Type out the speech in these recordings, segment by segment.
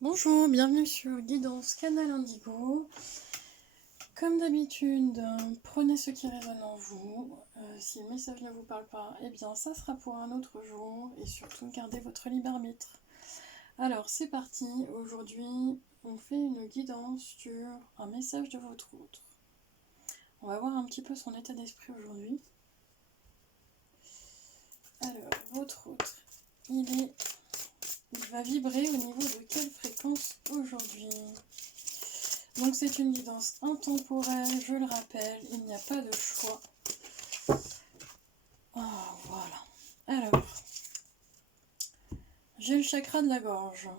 Bonjour, bienvenue sur Guidance Canal Indigo. Comme d'habitude, prenez ce qui résonne en vous. Si le message ne vous parle pas, eh bien ça sera pour un autre jour. Et surtout, gardez votre libre arbitre. Alors, c'est parti. Aujourd'hui, on fait une guidance sur un message de votre autre. On va voir un petit peu son état d'esprit aujourd'hui. Alors, votre autre, il va vibrer au niveau de quelle fréquence aujourd'hui? Donc c'est une guidance intemporelle, je le rappelle, il n'y a pas de choix. Ah, voilà. Alors, j'ai le chakra de la gorge.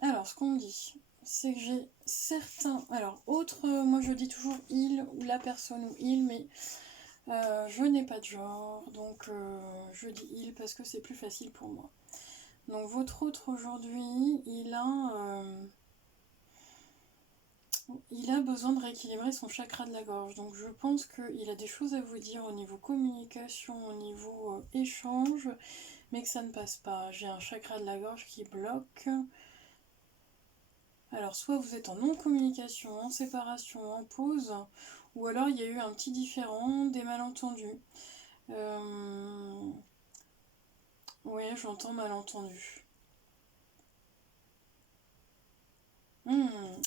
Alors, ce qu'on me dit, c'est que j'ai certains... Alors, moi je dis toujours il ou la personne ou il, mais je n'ai pas de genre, donc je dis il parce que c'est plus facile pour moi. Donc votre autre aujourd'hui, il a besoin de rééquilibrer son chakra de la gorge. Donc je pense qu'il a des choses à vous dire au niveau communication, au niveau échange, mais que ça ne passe pas. J'ai un chakra de la gorge qui bloque. Alors soit vous êtes en non-communication, en séparation, en pause, ou alors il y a eu un petit différend, des malentendus. Oui, j'entends malentendu.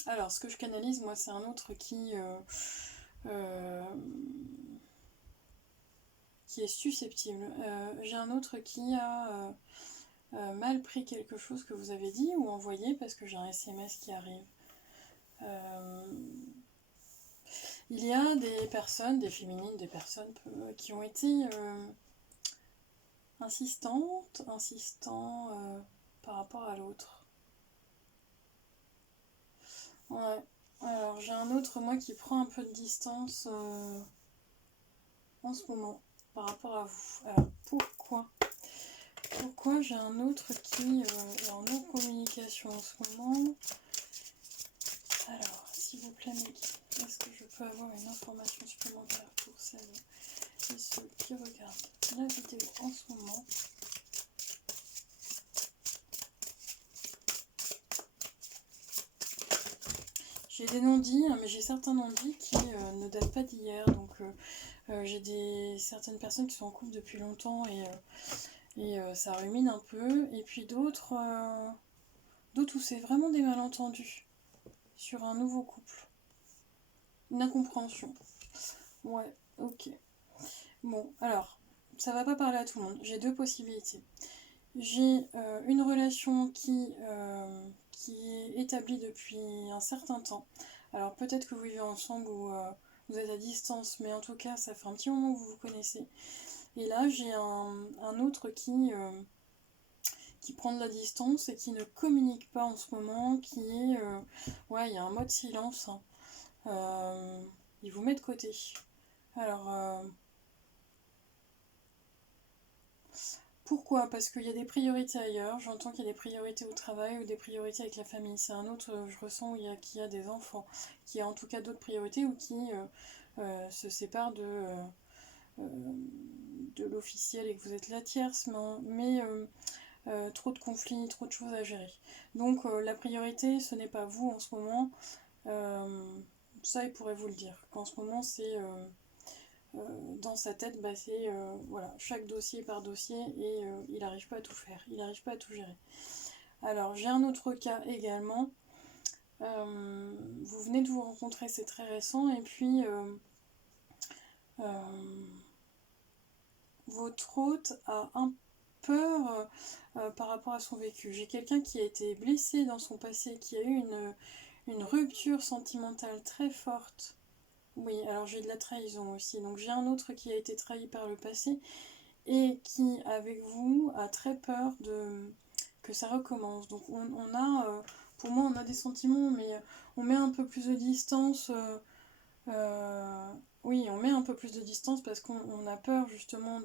Alors, ce que je canalise, moi, c'est un autre euh, qui est susceptible. J'ai un autre qui a mal pris quelque chose que vous avez dit ou envoyé parce que j'ai un SMS qui arrive. Il y a des personnes, des féminines, des personnes qui ont été insistants par rapport à l'autre. Ouais. Alors j'ai un autre moi qui prend un peu de distance en ce moment par rapport à vous. Alors pourquoi j'ai un autre qui est en non-communication en ce moment? Alors, s'il vous plaît, mes guides, est-ce que je peux avoir une information supplémentaire pour celles et ceux qui regardent la vidéo en ce moment? J'ai des non-dits, mais j'ai certains non-dits qui ne datent pas d'hier. Donc, j'ai certaines personnes qui sont en couple depuis longtemps et ça rumine un peu. Et puis d'autres où c'est vraiment des malentendus sur un nouveau couple. Une incompréhension. Ouais, ok. Bon, alors, ça va pas parler à tout le monde. J'ai deux possibilités. J'ai une relation qui est établie depuis un certain temps. Alors peut-être que vous vivez ensemble ou vous êtes à distance, mais en tout cas ça fait un petit moment que vous vous connaissez. Et là j'ai un autre qui prend de la distance et qui ne communique pas en ce moment, ouais, il y a un mode silence. Hein. Il vous met de côté. Alors pourquoi? Parce qu'il y a des priorités ailleurs. J'entends qu'il y a des priorités au travail ou des priorités avec la famille. C'est un autre, je ressens, qui a des enfants, qui a en tout cas d'autres priorités ou qui se sépare de l'officiel et que vous êtes la tierce, mais trop de conflits, trop de choses à gérer. Donc la priorité, ce n'est pas vous en ce moment. Ça, il pourrait vous le dire. Qu'en ce moment, c'est dans sa tête, bah, c'est voilà, chaque dossier par dossier et il n'arrive pas à tout faire, il n'arrive pas à tout gérer. Alors, j'ai un autre cas également. Vous venez de vous rencontrer, c'est très récent, et puis votre hôte a un peur par rapport à son vécu. J'ai quelqu'un qui a été blessé dans son passé, qui a eu une rupture sentimentale très forte. Oui, alors j'ai de la trahison aussi. Donc j'ai un autre qui a été trahi par le passé et qui, avec vous, a très peur que ça recommence. Donc pour moi, on a des sentiments, mais on met un peu plus de distance. Oui, on met un peu plus de distance parce qu'on a peur justement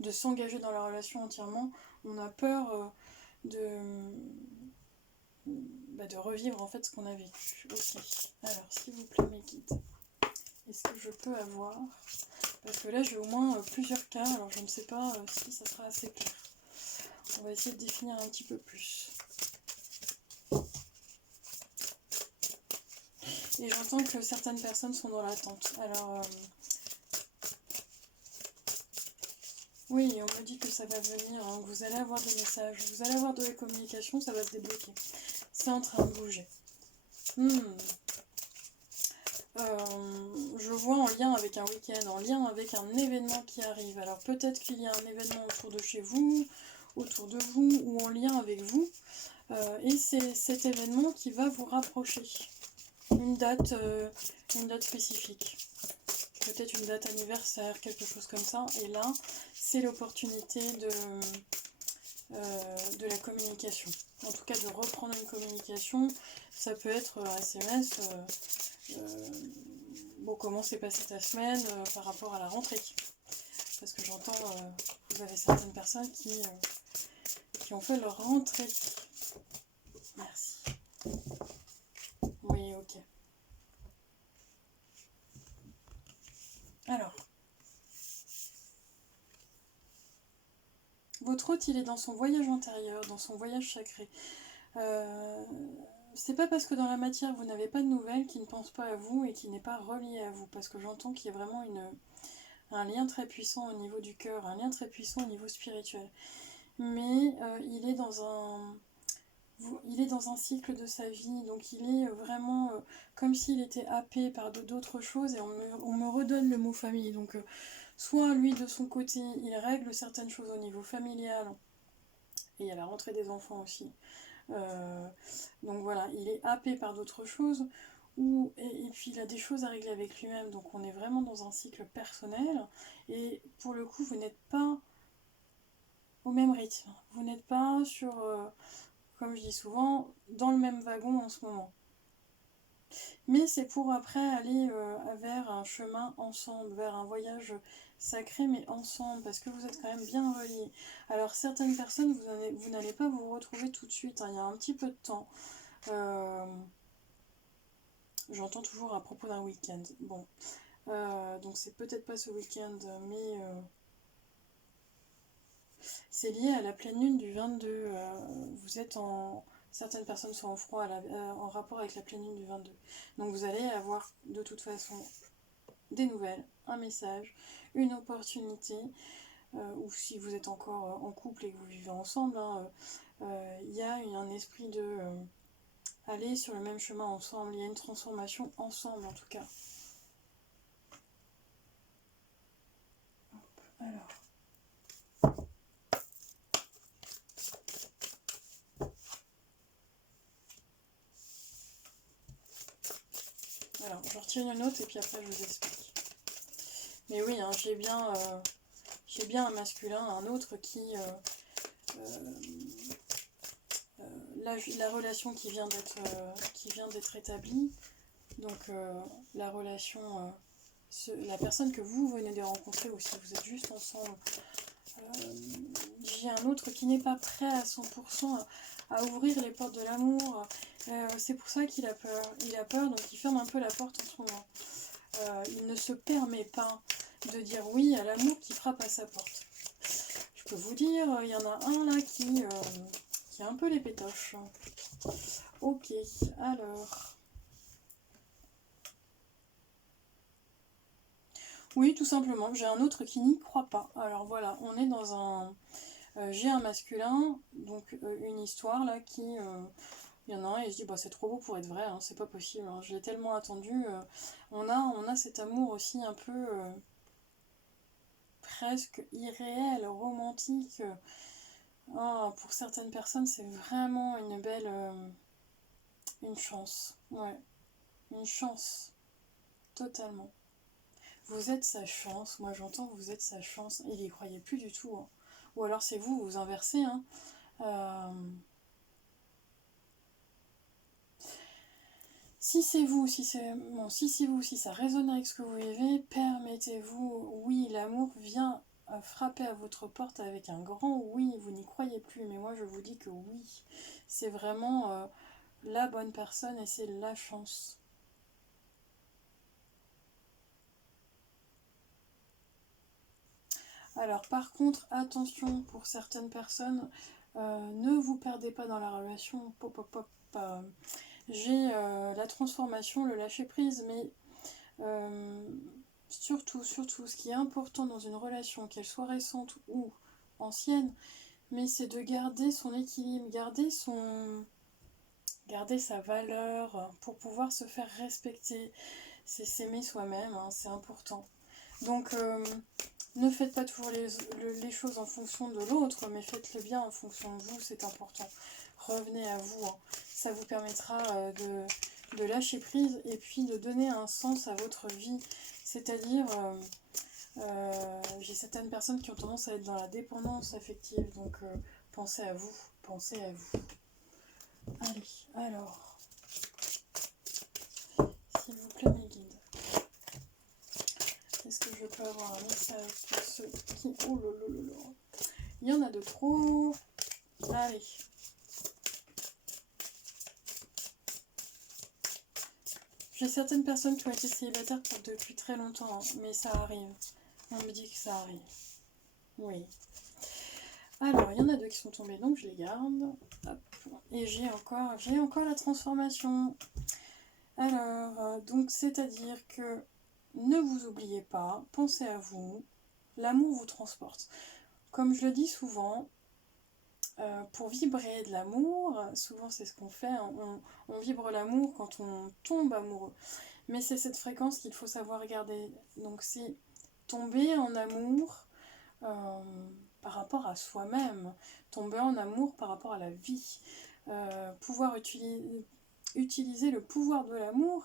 de s'engager dans la relation entièrement. On a peur de revivre en fait ce qu'on a vécu. Ok. Alors, s'il vous plaît, mes guides, est-ce que je peux avoir Parce que là, j'ai au moins plusieurs cas, alors je ne sais pas si ça sera assez clair. On va essayer de définir un petit peu plus. Et j'entends que certaines personnes sont dans l'attente. Alors, oui, on me dit que ça va venir, hein, que vous allez avoir des messages, vous allez avoir de la communication, ça va se débloquer. C'est en train de bouger. Je vois en lien avec un week-end, en lien avec un événement qui arrive. Alors peut-être qu'il y a un événement autour de chez vous, autour de vous, ou en lien avec vous. Et c'est cet événement qui va vous rapprocher. Une date spécifique. Peut-être une date anniversaire, quelque chose comme ça. Et là, c'est l'opportunité de la communication. En tout cas, de reprendre une communication. Ça peut être un SMS. Bon, comment s'est passée ta semaine par rapport à la rentrée? Parce que j'entends, vous avez certaines personnes qui ont fait leur rentrée. Merci. Oui, ok. Alors, votre hôte, il est dans son voyage intérieur, dans son voyage sacré. C'est pas parce que dans la matière vous n'avez pas de nouvelles qu'il ne pense pas à vous et qu'il n'est pas relié à vous, parce que j'entends qu'il y a vraiment un lien très puissant au niveau du cœur, un lien très puissant au niveau spirituel. Mais il est dans un cycle de sa vie, donc il est vraiment comme s'il était happé par d'autres choses, et on me redonne le mot famille. Donc soit lui de son côté, il règle certaines choses au niveau familial, et il y a la rentrée des enfants aussi. Donc voilà, il est happé par d'autres choses, et puis il a des choses à régler avec lui-même, donc on est vraiment dans un cycle personnel, et pour le coup vous n'êtes pas au même rythme, vous n'êtes pas sur, comme je dis souvent, dans le même wagon en ce moment. Mais c'est pour après aller vers un chemin ensemble, vers un voyage sacré mais ensemble, parce que vous êtes quand même bien reliés. Alors certaines personnes, vous n'allez pas vous retrouver tout de suite, hein, il y a un petit peu de temps. J'entends toujours à propos d'un week-end. Bon, donc c'est peut-être pas ce week-end, mais c'est lié à la pleine lune du 22. Vous êtes en... Certaines personnes sont en froid en rapport avec la pleine lune du 22. Donc vous allez avoir de toute façon des nouvelles, un message, une opportunité, ou si vous êtes encore en couple et que vous vivez ensemble, hein, il y a un esprit de aller sur le même chemin ensemble, il y a une transformation ensemble en tout cas. Alors. Alors, je retire une note et puis après je vous explique. Mais oui, hein, j'ai bien un masculin, un autre qui... la relation qui vient d'être établie, donc la relation... la personne que vous venez de rencontrer, ou si vous êtes juste ensemble, j'ai un autre qui n'est pas prêt à 100% à ouvrir les portes de l'amour. C'est pour ça qu'il a peur. Il a peur, donc il ferme un peu la porte en ce moment. Il ne se permet pas de dire oui à l'amour qui frappe à sa porte. Je peux vous dire, il y en a un là qui a un peu les pétoches. Ok, alors... Oui, tout simplement, j'ai un autre qui n'y croit pas. Alors voilà, on est dans un... j'ai un masculin, donc une histoire là qui... il y en a un, il se dit, bah, c'est trop beau pour être vrai, hein, c'est pas possible, hein, je l'ai tellement attendu. On a cet amour aussi un peu presque irréel, romantique. Oh, pour certaines personnes, c'est vraiment une belle... une chance, ouais, une chance, totalement. Vous êtes sa chance, moi j'entends que vous êtes sa chance, il y croyait plus du tout, hein. Ou alors c'est vous, vous inversez, hein. Si c'est vous, si ça résonne avec ce que vous vivez, permettez-vous, oui, l'amour vient frapper à votre porte avec un grand oui, vous n'y croyez plus, mais moi je vous dis que oui, c'est vraiment la bonne personne et c'est la chance. Alors par contre, attention pour certaines personnes, ne vous perdez pas dans la relation. Pop, pop, pop, j'ai la transformation, le lâcher prise, mais surtout, ce qui est important dans une relation, qu'elle soit récente ou ancienne, mais c'est de garder son équilibre, garder sa valeur pour pouvoir se faire respecter. C'est s'aimer soi-même, hein, c'est important. Donc ne faites pas toujours les choses en fonction de l'autre, mais faites-le bien en fonction de vous, c'est important. Revenez à vous, hein. Ça vous permettra de lâcher prise et puis de donner un sens à votre vie. C'est-à-dire, j'ai certaines personnes qui ont tendance à être dans la dépendance affective, donc pensez à vous, pensez à vous. Allez, alors, s'il vous plaît mes guides, est-ce que je peux avoir un message pour ceux qui... Oh là là là là. Il y en a de trop. Allez. J'ai certaines personnes qui ont été célibataires depuis très longtemps, hein, mais ça arrive. On me dit que ça arrive. Oui. Alors, il y en a deux qui sont tombés, donc je les garde. Hop. Et j'ai encore la transformation. Alors, donc c'est-à-dire que ne vous oubliez pas, pensez à vous, l'amour vous transporte. Comme je le dis souvent, pour vibrer de l'amour, souvent c'est ce qu'on fait, on vibre l'amour quand on tombe amoureux. Mais c'est cette fréquence qu'il faut savoir garder. Donc c'est tomber en amour par rapport à soi-même, tomber en amour par rapport à la vie, pouvoir utiliser le pouvoir de l'amour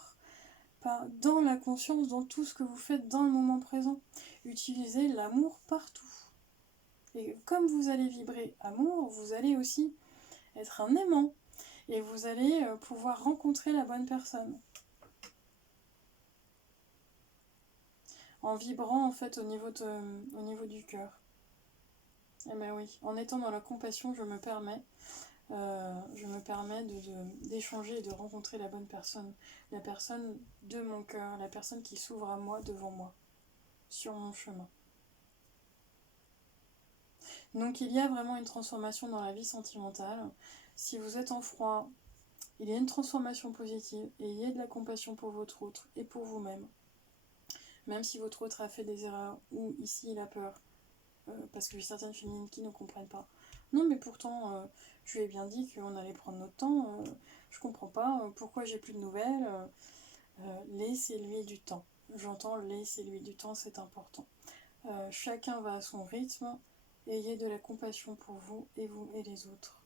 dans la conscience, dans tout ce que vous faites dans le moment présent. Utilisez l'amour partout. Et comme vous allez vibrer amour, vous allez aussi être un aimant. Et vous allez pouvoir rencontrer la bonne personne. En vibrant en fait au niveau du cœur. Eh bien oui, en étant dans la compassion, je me permets d'échanger et de rencontrer la bonne personne. La personne de mon cœur, la personne qui s'ouvre à moi devant moi, sur mon chemin. Donc il y a vraiment une transformation dans la vie sentimentale. Si vous êtes en froid, il y a une transformation positive et il y a de la compassion pour votre autre et pour vous-même. Même si votre autre a fait des erreurs ou ici il a peur. Parce que j'ai certaines féminines qui ne comprennent pas. Non mais pourtant, je lui ai bien dit qu'on allait prendre notre temps. Je comprends pas pourquoi j'ai plus de nouvelles. Laissez-lui du temps. J'entends laissez-lui du temps, c'est important. Chacun va à son rythme. Ayez de la compassion pour vous et les autres.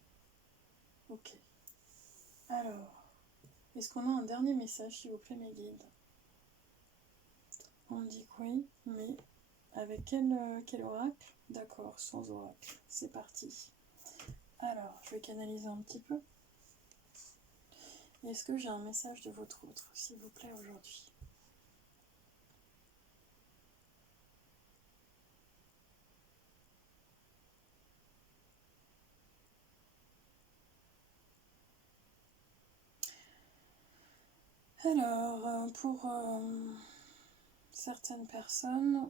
Ok. Alors, est-ce qu'on a un dernier message, s'il vous plaît, mes guides? On dit que oui, mais avec quel oracle? D'accord, sans oracle. C'est parti. Alors, je vais canaliser un petit peu. Est-ce que j'ai un message de votre autre, s'il vous plaît, aujourd'hui? Alors, pour certaines personnes,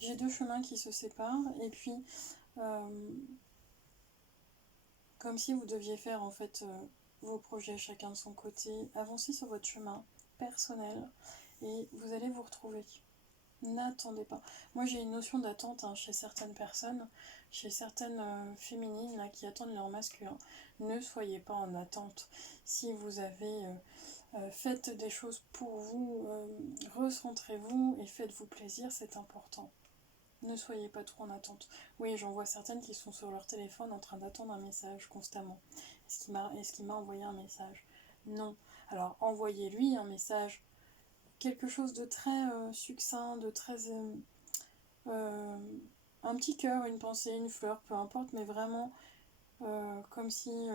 j'ai deux chemins qui se séparent, et puis, comme si vous deviez faire en fait vos projets chacun de son côté, avancer sur votre chemin personnel, et vous allez vous retrouver. N'attendez pas. Moi j'ai une notion d'attente chez certaines personnes, chez certaines féminines là, qui attendent leur masculin. Ne soyez pas en attente. Si vous avez faites des choses pour vous, recentrez-vous et faites-vous plaisir, c'est important. Ne soyez pas trop en attente. Oui, j'en vois certaines qui sont sur leur téléphone en train d'attendre un message constamment. Est-ce qu'il m'a envoyé un message? Non. Alors envoyez-lui un message, quelque chose de très succinct, de très... un petit cœur, une pensée, une fleur, peu importe, mais vraiment comme si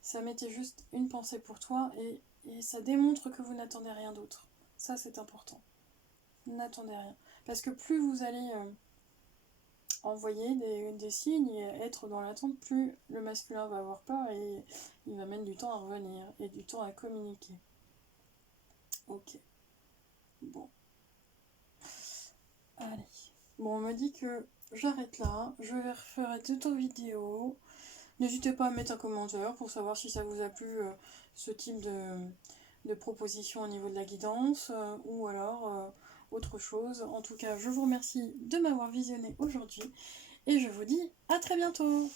ça mettait juste une pensée pour toi et ça démontre que vous n'attendez rien d'autre. Ça, c'est important. N'attendez rien. Parce que plus vous allez envoyer des signes et être dans l'attente, plus le masculin va avoir peur et il va mettre du temps à revenir et du temps à communiquer. Ok. Bon. Allez. Bon, on m'a dit que j'arrête là, je vais refaire d'autres vidéos. N'hésitez pas à mettre un commentaire pour savoir si ça vous a plu ce type de proposition au niveau de la guidance ou alors autre chose. En tout cas, je vous remercie de m'avoir visionné aujourd'hui et je vous dis à très bientôt.